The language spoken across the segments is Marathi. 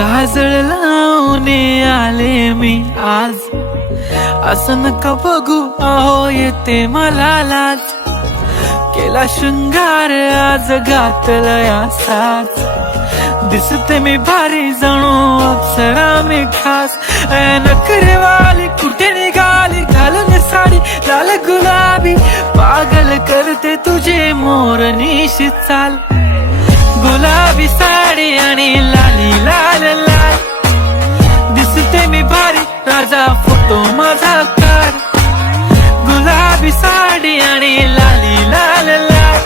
काजळ लावून आले मी आज, असं नका बघू अहो येते मला लाज. केला शृंगार आज घातलाय असाच, दिसते मी भारी जणू अप्सरा मी खास. नखरेवाली कुठे निघाली घालून साडी लाल गुलाबी, पागल करते तुझे मोरनीशी चाल. गुलाबी साडी आणि लाली लाल लाल, दिसते मी भारी राजा फोटो माझा काढ. गुलाबी साडी आणि लाली लाल लाल,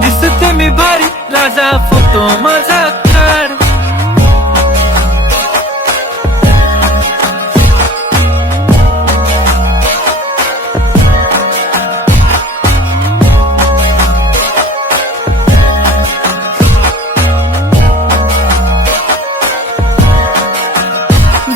दिसते मी भारी राजा फोटो माझा काढ.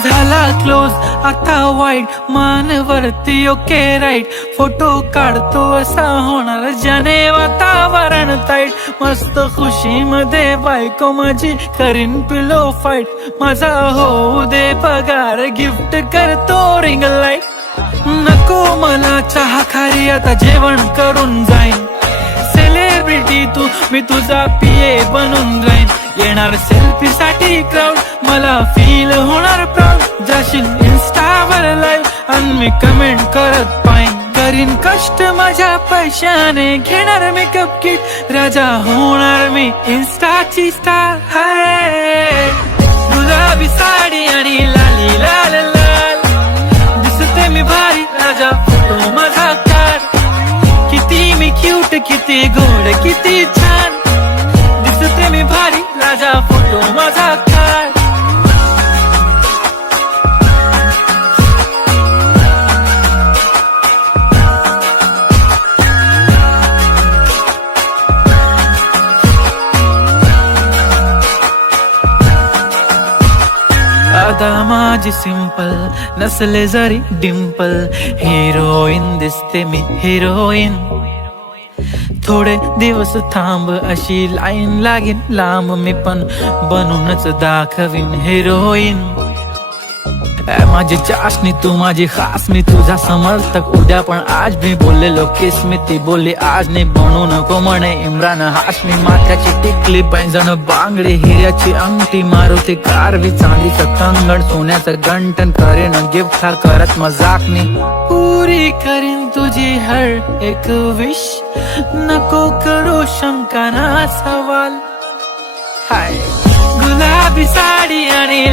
झाला क्लोज आता वाईट, मानवरती ओके राईट. फोटो काढतो असा होणार ज्याने वातावरण ताईट. मस्त खुशी मध्ये बायको माझी करीन पिलो फाईट. माझा होऊ दे पगार गिफ्ट करतो रिंग लाईट. नको मला चहा खारी आता जेवण करून जाईन. सेलिब्रिटी तू मी तुझा पिये बनून राहीन. येणार सेल्फी साठी क्राऊड मला फील होणार प्राऊड. जाशील इन्स्टावर लाईव्ह आणि मी कमेंट करत पाहिन. करीन कष्ट माझ्या पैशाने घेणार मेकअप किट. राजा होणार मी इन्स्टाची स्टार. हाय गुलाबी साडी आणि लाली लाल लाल, दिसते मी भारी राजा फोटो माझा काढ. किती मी क्यूट किती गोड किती छान, दिसते मी भारी राजा फोटो माझा काढ. आता माझी सिंपल नसले जरी डिंपल, हिरोईन दिसते मी हिरोईन. थोडे दिवस थांब अशी लाईन लागेल लांब, मी पण बनूनच दाखवीन हिरोईन. माझी चाशनी तू माझी खास, मी तुझा समर्थक उद्या पण आज मी बोललेलो किस मी ती बोलली आज नाही. बनू नको म्हणे इम्रान हाशमी. माथ्याची टिकली पैंजण बांगडी हिऱ्याची अंगठी, मारुती कारवी चांदीचं कंगण सोन्याचं गंटन. करेन गिफ्ट हा करत मजाक मी, पुरी करीन तुझी हर एक विश. नको करू शंका ना सवाल. हाय गुलाबी साडी आणि